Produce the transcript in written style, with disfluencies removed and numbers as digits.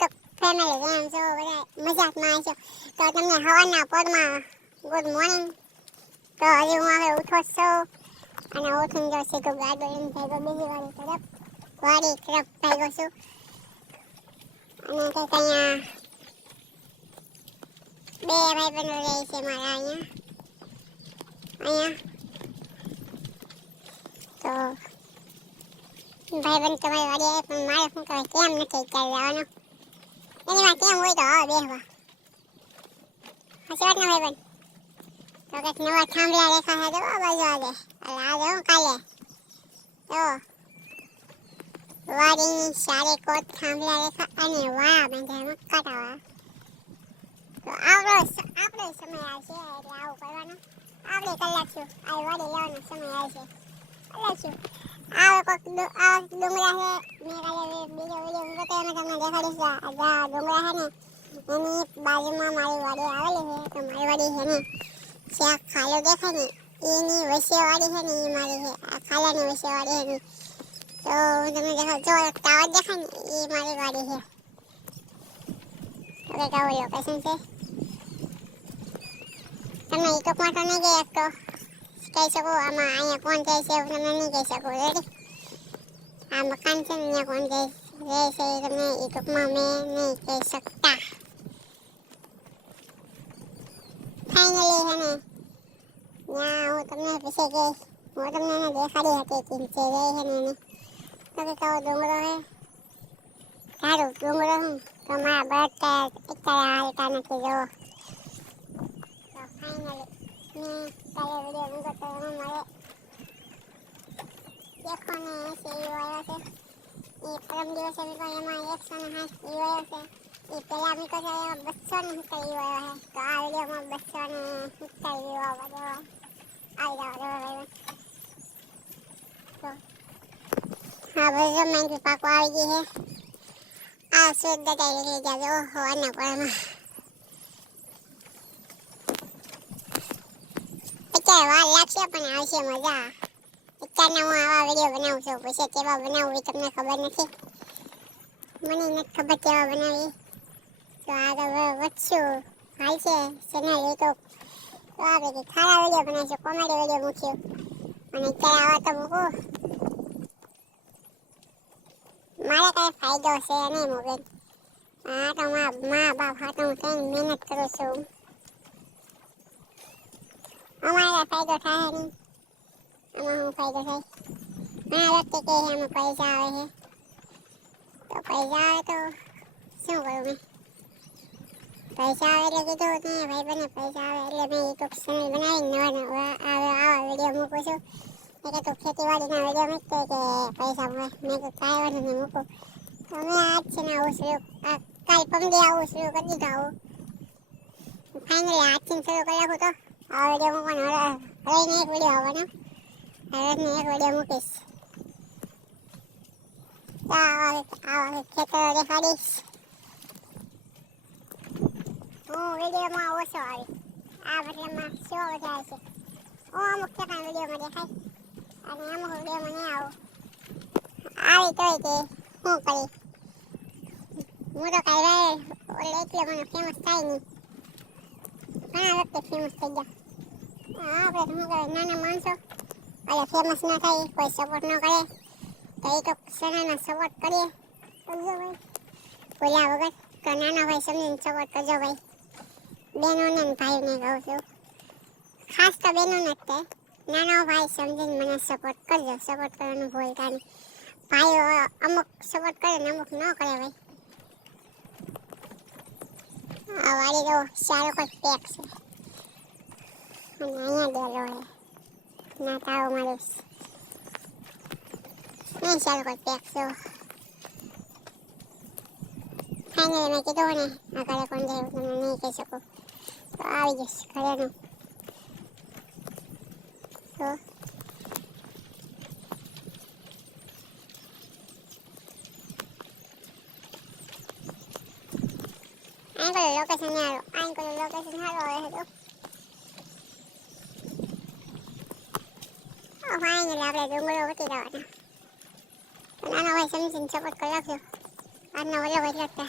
તો ફેમિલી કેમ છો બધા મજાકમાં છો? તો તમને હવાના પોરમાં ગુડ મોર્નિંગ. તો હજી હું હવે ઉઠો છું અને ઉઠીને જો સીધું ગાડો લઈને થઈ ગયો બીજી વાડી તરફ ભાગ્યો છું. અને કંઈક અહીંયા બે ભાઈબંધો રહે છે મારા અહીંયા તો ભાઈબંધ તમારી વાડી આવે પણ મારે શું કહેવાય કેમ નથી અત્યારે જવાનો. એની વાત કેમ હોય તો હવે બેસવા હસી વાત ના ભાઈબંધ. તો કંઈક નવા થાંભલા રેખા છે જો બાજુ આજે આજે હું કાલે જો વાડીની ચારે કોટ થાંભલા રેખા અને વાળા બાંધ્યા કાંટાવાળા. તો આપણો સમય આવશે એટલે આવું કરવાનું. આપણે કલાક છું આ વાડી લેવાનો સમય આવશે કલાક છું. આ ડુંગરા છે મેં કાલે બીજો વિડીયો મૂક્યો તો એમાં તમને દેખાડીશ. આ ડુંગરા છે ને એની બાજુમાં મારી વાડી આવેલી છે. તો મારી વાડી છે ને જ્યાં ખાલો દેખાય ને એની વચ્ચે વાડી છે ને એ મારી છે. આ ખાલાની વચ્ચે વાડી છે ને તો હું તમને દેખાડ જો ટાવર દેખાય ને એ મારી વાડી છે. હવે કેવું લોકેશન છે તમને યુટ્યુબમાં તો નહીં કહી શકતો કહી શકું. આમાં અહીંયા કોણ જાય છે એવું તમને નહીં કહી શકું. રેડી આ મકાન છે ને અહીંયા કોણ જાય રહે છે એ તમને યુટ્યુબમાં મેં નહીં કહી શકતા. ફાઇનલી છે ને ત્યાં હું તમને પૂછે કે હું તમને એને દેખાડી હતી કે જે રહે છે ને એને તો કે કેવો ડુંગરો છે સારું ડુંગરો હું તો મારા બળદ અત્યારે હાલતા નથી જુઓ. તો ફાઇનલી મેં કાલે વિડીયો મૂક્યો તો એમાં મારે દેખો ને 80 વ્યૂ આવ્યો છે. એ પરમ દિવસે મૂક્યો એમાં 160 વ્યૂ આવ્યો છે. એ પહેલા મૂક્યો છે એમાં 270 વ્યૂ આવ્યો છે. તો આ વિડીયોમાં 270 વ્યૂ આવવા દેવા આવી જવા દેવા. તો હા બધું મેંગી પાકો આવી ગઈ છે. આ સુધ દટાઈ લઈ જાજો હવાના પોરમાં. અત્યારે વાર લાગશે પણ આવશે મજા. અત્યારના હું આવા વિડીયો બનાવું છું પછી કેવા બનાવું એ તમને ખબર નથી. મને નથી ખબર કેવા બનાવી. તો આગળ વધશું હાલશે ચેનલ યુટ્યુબ તો આપણે ખારા વિડીયો બનાવીશું કોમેડી વિડીયો મૂક્યું અને અત્યારે આવા તો મૂકું. મારે કઈ ફાયદો છે નહીં મોબાઈલ. હા તો મા બાપ હાથ હું કઈ મહેનત કરું છું. અમારે ફાયદો થાય નહીં. આમાં શું ફાયદો થાય? ઘણા વ્યક્તિ કહે છે આમાં પૈસા આવે છે. તો પૈસા આવે તો શું કરું મેં? પૈસા આવે એટલે કીધું ને ભાઈ બને પૈસા આવે એટલે મેં યુટ્યુબ ચેનલ બનાવી નવા આવા વિડીયો મૂકું છું. મેં કીધું ખેતીવાડીના વિડીયો મૂકતો કે પૈસા મળે. મેં કીધું કાંઈ વાંધો નહીં મૂકું. તો મેં આજ છે ને આવું શરૂ કાલ પમદી આવું શરૂ કરી દીધું આવું. ફાઇનલી આજથી શરૂ કરી નાખું તો આ વિડીયો મૂકવાનો હવેને એક વિડીયો આવવાનો હવેને એક વિડીયો મૂકીશ. તો આવા ખેતરો દેખાડીશ. હું વિડીયોમાં ઓછો આવી આ મતલબમાં શો વધારે છે. હું અમુક ટકા વિડીયોમાં દેખાય અને અમુક વિડીયોમાં નહીં આવું. આવી તોય કે શું કરી હું તો કાંઈ એટલે મને ફેમસ થાય નહીં. ઘણા વ્યક્તિ ફેમસ થઈ ગયા. આપણે શું કરે નાના માણસો એટલે ફેમસ ના થાય કોઈ સપોર્ટ ન કરે તો એ તો ચેનલમાં સપોર્ટ કરીએ કરજો ભાઈ બોલ્યા વગર. તો નાના ભાઈ સમજીને સપોર્ટ કરજો ભાઈ. બહેનોને ને ભાઈને કહું છું ખાસ તો બહેનોને જ તે નાનો ભાઈ સમજીને મને સપોર્ટ કરજો. સપોર્ટ કરવાનું ભૂલતા નહીં. ભાઈઓ અમુક સપોર્ટ કરે ને અમુક ન કરે ભાઈ. આ વાડી તો સારો કોઈ પેક છે અને અહીંયા ડેલો છે ના તાવ મારું નહીં સારો કોઈ પેક છે. ફાઇનલી મેં કીધું ને આ ઘરે કોણ જાય તમને નહીં કહી શકું. તો આવી જશે ઘરેનું. તો લોકેશન સારું અહીં લોકેશન સારું આવે છે. તો ફાઇનલી આપણે ડુંગરો વટી જવાના. નાનો ભાઈ સમજીને સપોર્ટ કરી રાખજો. આજનો વલ્લભ એટલે